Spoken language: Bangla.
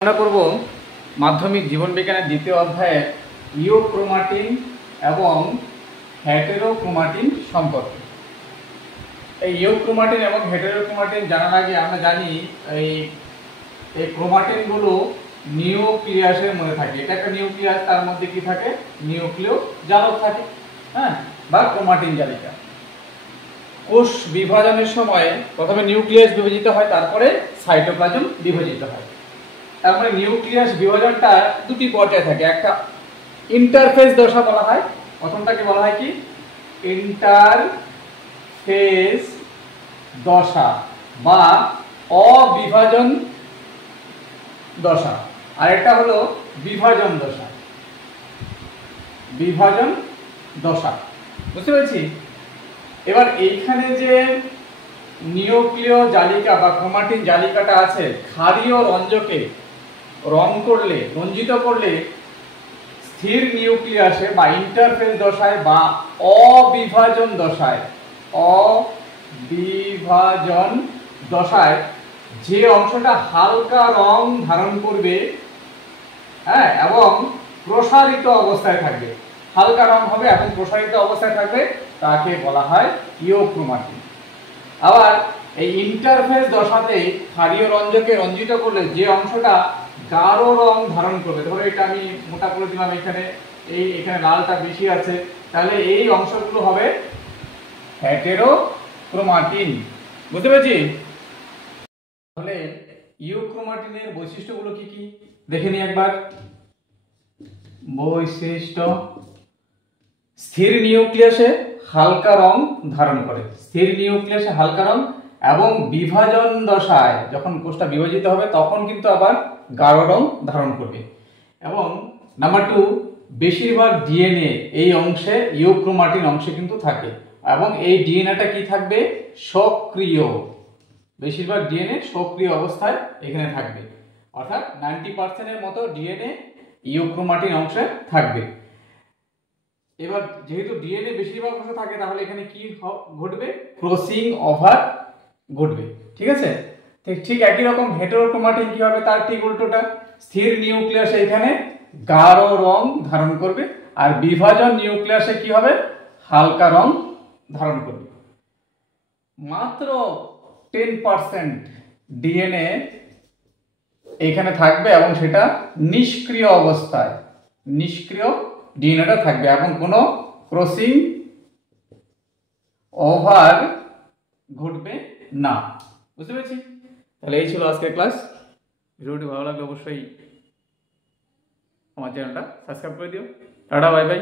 আলোচনা করব মাধ্যমিক জীবন বিজ্ঞানের দ্বিতীয় অধ্যায়ে ইওক্রোমাটিন এবং হেটেরোক্রোমাটিন সম্পর্কে। এই ইওক্রোমাটিন এবং হেটেরোক্রোমাটিন জানার আগে আমরা জানি এই ক্রোমাটিনগুলো নিউক্লিয়াসের মধ্যে থাকে। এটা একটা নিউক্লিয়াস, তার মধ্যে কি থাকে? নিউক্লিয় জারক থাকে, হ্যাঁ, বা ক্রোমাটিন জালিকা। কোষ বিভাজনের সময় প্রথমে নিউক্লিয়াস বিভাজিত হয়, তারপরে সাইটোপ্লাজম বিভাজিত হয়। তার মানে নিউক্লিয়াস বিভাজনটা দুটি পর্যায়ে থাকে। একটা ইন্টারফেজ দশা বলা হয়, প্রথমটাকে বলা হয় কি? ইন্টারফেজ দশা বা অবিভাজন দশা, আর একটা হলো বিভাজন দশা। বিভাজন দশা, বুঝতে পেরেছি? এবার এইখানে যে নিউক্লিয় জালিকা বা ক্রোমাটিন জালিকাটা আছে, ক্ষারীয় রঞ্জকে রঞ্জিত করলে স্থির নিউক্লিয়াসে বা ইন্টারফেজ দশায় বা অবিভাজন দশায় যে অংশটা হালকা রং ধারণ করবে, হ্যাঁ, এবং প্রসারিত অবস্থায় থাকবে, হালকা রং হবে এবং প্রসারিত অবস্থায় থাকবে, তাকে বলা হয় ইওক্রোমাটিন। আবার এই ইন্টারফেজ দশাতে ক্ষারীয় রঞ্জকে রঞ্জিত করলে যে অংশটা গাঢ় রং ধারণ করবে, ধরো এটা আমি মোটা করে দিলাম, এখানে লালটা বেশি আছে, তাহলে এই অংশগুলো হবে হেটেরোক্রোমাটিন। বুঝতে পেরেছি? তাহলে ইওক্রোমাটিনের বৈশিষ্ট্যগুলো কি কি দেখে নিই একবার। বৈশিষ্ট্য: স্থির নিউক্লিয়াসে হালকা রং ধারণ করে, স্থির নিউক্লিয়াসে হালকা রং, এবং বিভাজন দশায় যখন কোষটা বিভাজিত হবে তখন কিন্তু আবার গাঢ় রং ধারণ করবে। এবং নাম্বার 2, বেশিরভাগ ডিএনএ এই অংশে, ইওক্রোমাটিন অংশে কিন্তু থাকে, এবং এই ডিএনএটা কি থাকবে? সক্রিয়। বেশিরভাগ ডিএনএ সক্রিয় অবস্থায় এখানে থাকবে, অর্থাৎ 90% এর মতো ডিএনএ ইওক্রোমাটিন অংশে থাকবে। এবার যেহেতু ডিএনএ বেশিরভাগ অংশ থাকে, তাহলে এখানে কি ঘটবে? ক্রসিং ওভার ঘটবে, ঠিক আছে? ঠিক একই রকম হেটেরোক্রোমাটিন কি হবে? তার ঠিক উল্টোটা, স্থির নিউক্লিয়াসে এখানে গাঢ় রং ধারণ করবে, আর বিভাজন নিউক্লিয়াসে কি হবে? হালকা রং ধারণ করবে। মাত্র 10% ডিএনএ এখানে থাকবে এবং সেটা নিষ্ক্রিয় অবস্থায়, নিষ্ক্রিয় ডিএনএটা থাকবে এবং কোনো ক্রসিং ওভার ঘটবে না। বুঝতে পেরেছি? তাহলে এই ছিল আজকের ক্লাস। ভিডিওটি ভালো লাগলে অবশ্যই আমার চ্যানেলটা সাবস্ক্রাইব করে দিও। Tata, bye bye.